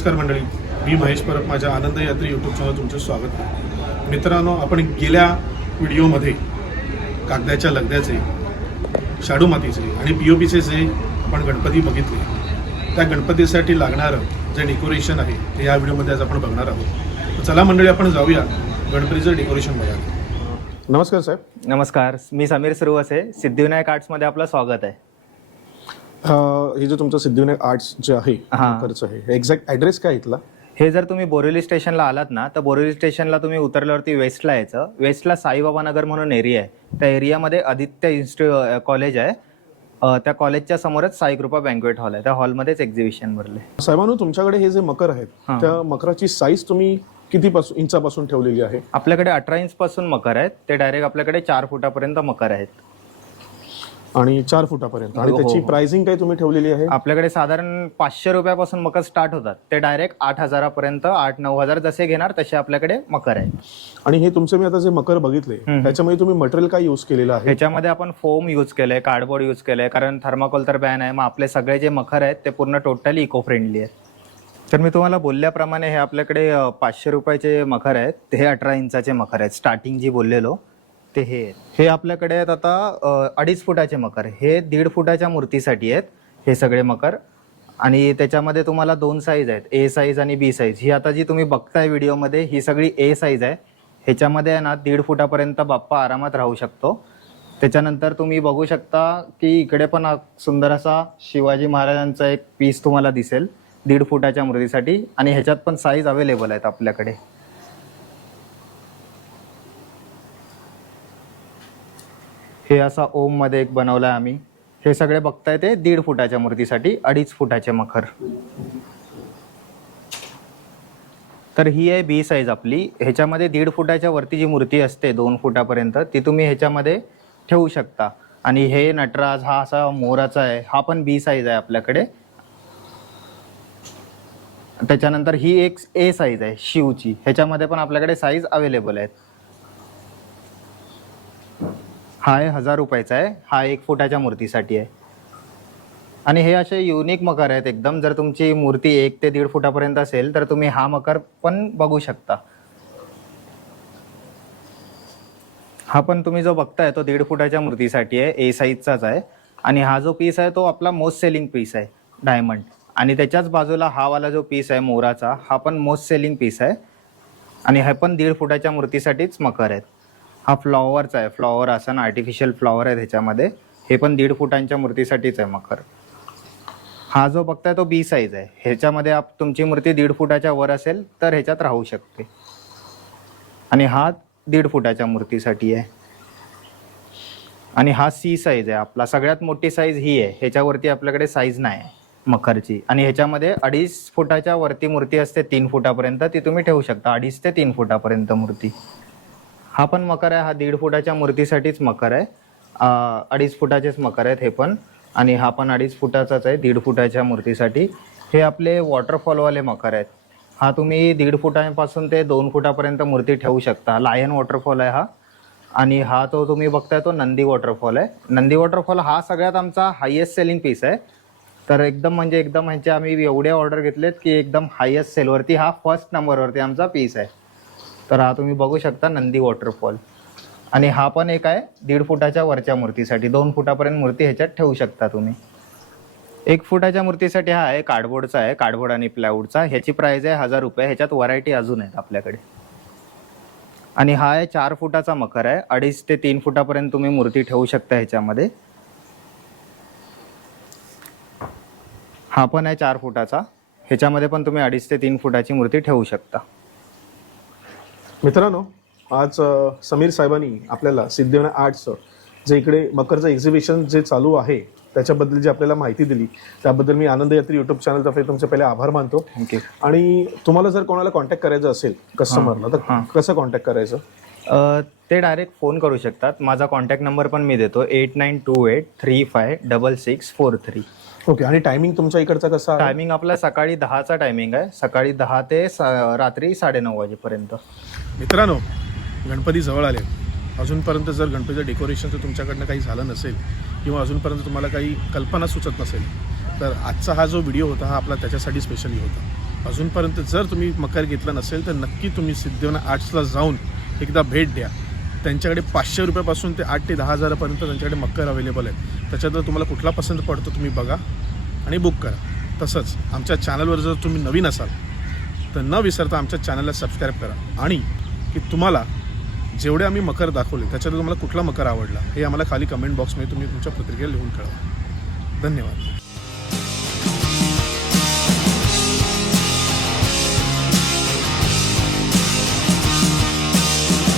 नमस्कार मंडळी. मी महेश परब माझ्या आनंद यात्री यूट्यूब चॅनल तुमचं स्वागत आहे. मित्रांनो आपण गेल्या व्हिडिओमध्ये कागदाच्या लगद्याचे शाडू मातीचे आणि पी ओ पीचे जे आपण गणपती बघितले. त्या गणपतीसाठी लागणारं जे डेकोरेशन आहे ते या व्हिडिओमध्ये आज आपण बघणार आहोत. तर चला मंडळी आपण जाऊया. गणपतीचं डेकोरेशन बघायला. नमस्कार साहेब. नमस्कार. मी समीर सुरवसे सिद्धिविनायक आर्ट्समध्ये आपलं स्वागत आहे. हे जे तुमचं सिद्धिविनायक आर्ट्स जे आहे हां. खर्च आहे एक्झॅक्ट ॲड्रेस काय इथला? हे जर तुम्ही बोरिवली स्टेशनला आलात ना तर बोरिवली स्टेशनला तुम्ही उतरल्यावरती वेस्टला यायचं. वेस्टला साईबाबा नगर म्हणून एरिया आहे. त्या एरियामध्ये आदित्य इन्स्टिट्यू कॉलेज आहे. अ, त्या कॉलेजच्या समोरच साई कृपा बँकवेट हॉल आहे. त्या हॉलमध्येच एक्झिबिशन भरले. साहेबांनो तुमच्याकडे हे जे मकर आहेत हां. त्या मकराची साईज तुम्ही किती पासून इंचापासून ठेवलेली आहे? आपल्याकडे अठरा इंच पासून मकर आहेत. ते डायरेक्ट आपल्याकडे चार फुटापर्यंत मकर आहेत. आणि चार फुटापर्यंत. आणि हो, हो, त्याची हो. प्राइसिंग काय तुम्ही ठेवलेली आहे? आपल्याकडे साधारण पाचशे रुपयापासून मकर स्टार्ट होतात. ते डायरेक्ट आठ हजारापर्यंत आठ नऊ हजार जसे घेणार तसे आपल्याकडे मकर आहेत. आणि हे तुमचे मी आता जे मकर बघितले. त्याच्यामध्ये तुम्ही मटेरियल काय युज केलेलं आहे? ह्याच्यामध्ये आपण फोम यूज केलंय कार्डबोर्ड यूज केलंय कारण थर्माकोल तर बॅन आहे. मग आपले सगळे जे मखर आहेत ते पूर्ण टोटली इको फ्रेंडली आहेत. तर मी तुम्हाला बोलल्याप्रमाणे हे आपल्याकडे पाचशे रुपयाचे मखर आहेत हे अठरा इंचाचे मखर आहेत. स्टार्टिंग जी बोललेलो ते हे आहेत. हे आपल्याकडे आहेत आता अ, अडीच फुटाचे मकर. हे दीड फुटाच्या मूर्तीसाठी आहेत हे सगळे मकर. आणि त्याच्यामध्ये तुम्हाला दोन साईज आहेत ए साईज आणि बी साईज ही आता जी तुम्ही बघताय व्हिडिओमध्ये ही सगळी ए साईज आहे. ह्याच्यामध्ये आहे ना दीड फुटापर्यंत बाप्पा आरामात राहू शकतो. त्याच्यानंतर तुम्ही बघू शकता की इकडे पण हा सुंदर असा शिवाजी महाराजांचा एक पीस तुम्हाला दिसेल दीड फुटाच्या मूर्तीसाठी. आणि ह्याच्यात पण साईज अवेलेबल आहेत आपल्याकडे. हे असा ओममध्ये एक बनवलाय आम्ही. हे सगळे बघताय ते दीड फुटाच्या मूर्तीसाठी अडीच फुटाचे मखर. तर ही आहे बी साईज आपली. ह्याच्यामध्ये दीड फुटाच्या वरती जी मूर्ती असते दोन फुटापर्यंत ती तुम्ही ह्याच्यामध्ये ठेवू शकता. आणि हे नटराज हा असा मोराचा आहे. हा पण बी साईज आहे आपल्याकडे. त्याच्यानंतर ही एक ए साईज आहे शिवची. ह्याच्यामध्ये पण आपल्याकडे साईज अवेलेबल आहेत. हा आहे हजार रुपयाचा आहे. हा एक फुटाच्या मूर्तीसाठी आहे. आणि हे असे युनिक मकर आहेत एकदम. जर तुमची मूर्ती एक ते दीड फुटापर्यंत असेल तर तुम्ही हा मकर पण बघू शकता. हा पण तुम्ही जो बघताय तो दीड फुटाच्या मूर्तीसाठी आहे. ए साईजचाच आहे. आणि हा जो पीस आहे तो आपला मोस्ट सेलिंग पीस आहे डायमंड आणि त्याच्याच बाजूला हा वाला जो पीस आहे मोराचा हा पण मोस्ट सेलिंग पीस आहे. आणि हे पण दीड फुटाच्या मूर्तीसाठीच मकर आहेत. हा फ्लॉवरचा आहे. फ्लॉवर असा ना आर्टिफिशियल फ्लॉवर आहे त्याच्यामध्ये. हे पण दीड फुटांच्या मूर्तीसाठीच आहे मकर. हा जो बघताय तो बी साईज आहे. ह्याच्यामध्ये आप तुमची मूर्ती दीड फुटाच्या वर असेल तर ह्याच्यात राहू शकते. आणि हा दीड फुटाच्या मूर्तीसाठी आहे. आणि हा सी साईज आहे आपला. सगळ्यात मोठी साईज ही आहे. ह्याच्यावरती आपल्याकडे साईज नाही मखरची आणि ह्याच्यामध्ये अडीच फुटाच्या वरती मूर्ती असते तीन फुटापर्यंत. ती तुम्ही ठेवू शकता. अडीच ते तीन फुटापर्यंत मूर्ती. हा पण मकर आहे हा दीड फुटाच्या मूर्तीसाठीच मकर आहे. अडीच फुटाचेच मकर आहेत हे पण. आणि हा पण अडीच फुटाचाच आहे दीड फुटाच्या मूर्तीसाठी. हे आपले वॉटरफॉलवाले मकर आहेत. हा तुम्ही दीड फुटापासून ते दोन फुटापर्यंत मूर्ती ठेवू शकता. लायन वॉटरफॉल आहे हा. आणि हा तो तुम्ही बघताय तो नंदी वॉटरफॉल आहे. नंदी वॉटरफॉल हा सगळ्यात आमचा हायेस्ट सेलिंग पीस आहे. तर एकदम म्हणजे एकदम ह्याचे आम्ही एवढे ऑर्डर घेतलेत की एकदम हायेस्ट सेलवरती हा फर्स्ट नंबरवरती आमचा पीस आहे. तर हा तुम्ही बघू शकता नंदी वॉटरफॉल. आणि हा पण एक आहे दीड फुटाच्या वरच्या मूर्तीसाठी. दोन फुटापर्यंत मूर्ती ह्याच्यात ठेवू शकता तुम्ही. एक फुटाच्या मूर्तीसाठी हा आहे कार्डबोर्डचा आहे कार्डबोर्ड आणि प्लायवूडचा ह्याची प्राइस आहे हजार रुपये. ह्याच्यात व्हरायटी अजून आहेत आपल्याकडे. आणि हा आहे चार फुटाचा मकर आहे. अडीच ते तीन फुटापर्यंत तुम्ही मूर्ती ठेवू शकता ह्याच्यामध्ये. हा पण आहे चार फुटाचा. ह्याच्यामध्ये पण तुम्ही अडीच ते तीन फुटाची मूर्ती ठेवू शकता. मित्रांनो आज समीर साहेबांनी आपल्याला सिद्धिविनायक आर्ट्सचं जे इकडे मकरचं एक्झिबिशन जे चालू आहे त्याच्याबद्दल जी आपल्याला माहिती दिली त्याबद्दल मी आनंद यात्री युट्यूब चॅनलतर्फे तुमचे पहिले आभार मानतो. आणि तुम्हाला जर कोणाला कॉन्टॅक्ट करायचं असेल कस्टमरला तर. कसं कॉन्टॅक्ट करायचं? ते डायरेक्ट फोन करू शकतात. माझा कॉन्टॅक्ट नंबर पण मी देतो eight nine two eight three five double six four three okay आणि टायमिंग तुमच्या इकडचा कसा आहे? टायमिंग आपला सकाळी दहाचा टायमिंग आहे. सकाळी दहा ते सा- रात्री साडेनऊ वाजेपर्यंत. मित्रांनो गणपती जवळ आले. अजूनपर्यंत जर गणपतीचं डेकोरेशनचं तुमच्याकडनं काही झालं नसेल किंवा अजूनपर्यंत तुम्हाला काही कल्पना सुचत नसेल तर आजचा हा जो व्हिडिओ होता हा आपला त्याच्यासाठी स्पेशली होता. अजूनपर्यंत जर तुम्ही मकर घेतला नसेल तर नक्की तुम्ही सिद्धिविनायक आर्ट्सला जाऊन एकदा भेट द्या. त्यांच्याकडे पाचशे रुपयापासून ते आठ ते दहा हजारापर्यंत त्यांच्याकडे मकर अवेलेबल आहेत. त्याच्यात तुम्हाला कुठला पसंत पडतो तुम्ही बघा आणि बुक करा. तसंच आमच्या चॅनलवर जर तुम्ही नवीन असाल तर न विसरता आमच्या चॅनलला सबस्क्राईब करा. आणि की तुम्हाला जेवढे आम्ही मकर दाखवले त्याच्यात तुम्हाला कुठला मकर आवडला हे आम्हाला खाली कमेंट बॉक्समध्ये तुम्ही तुमच्या प्रतिक्रिया लिहून कळवा. धन्यवाद.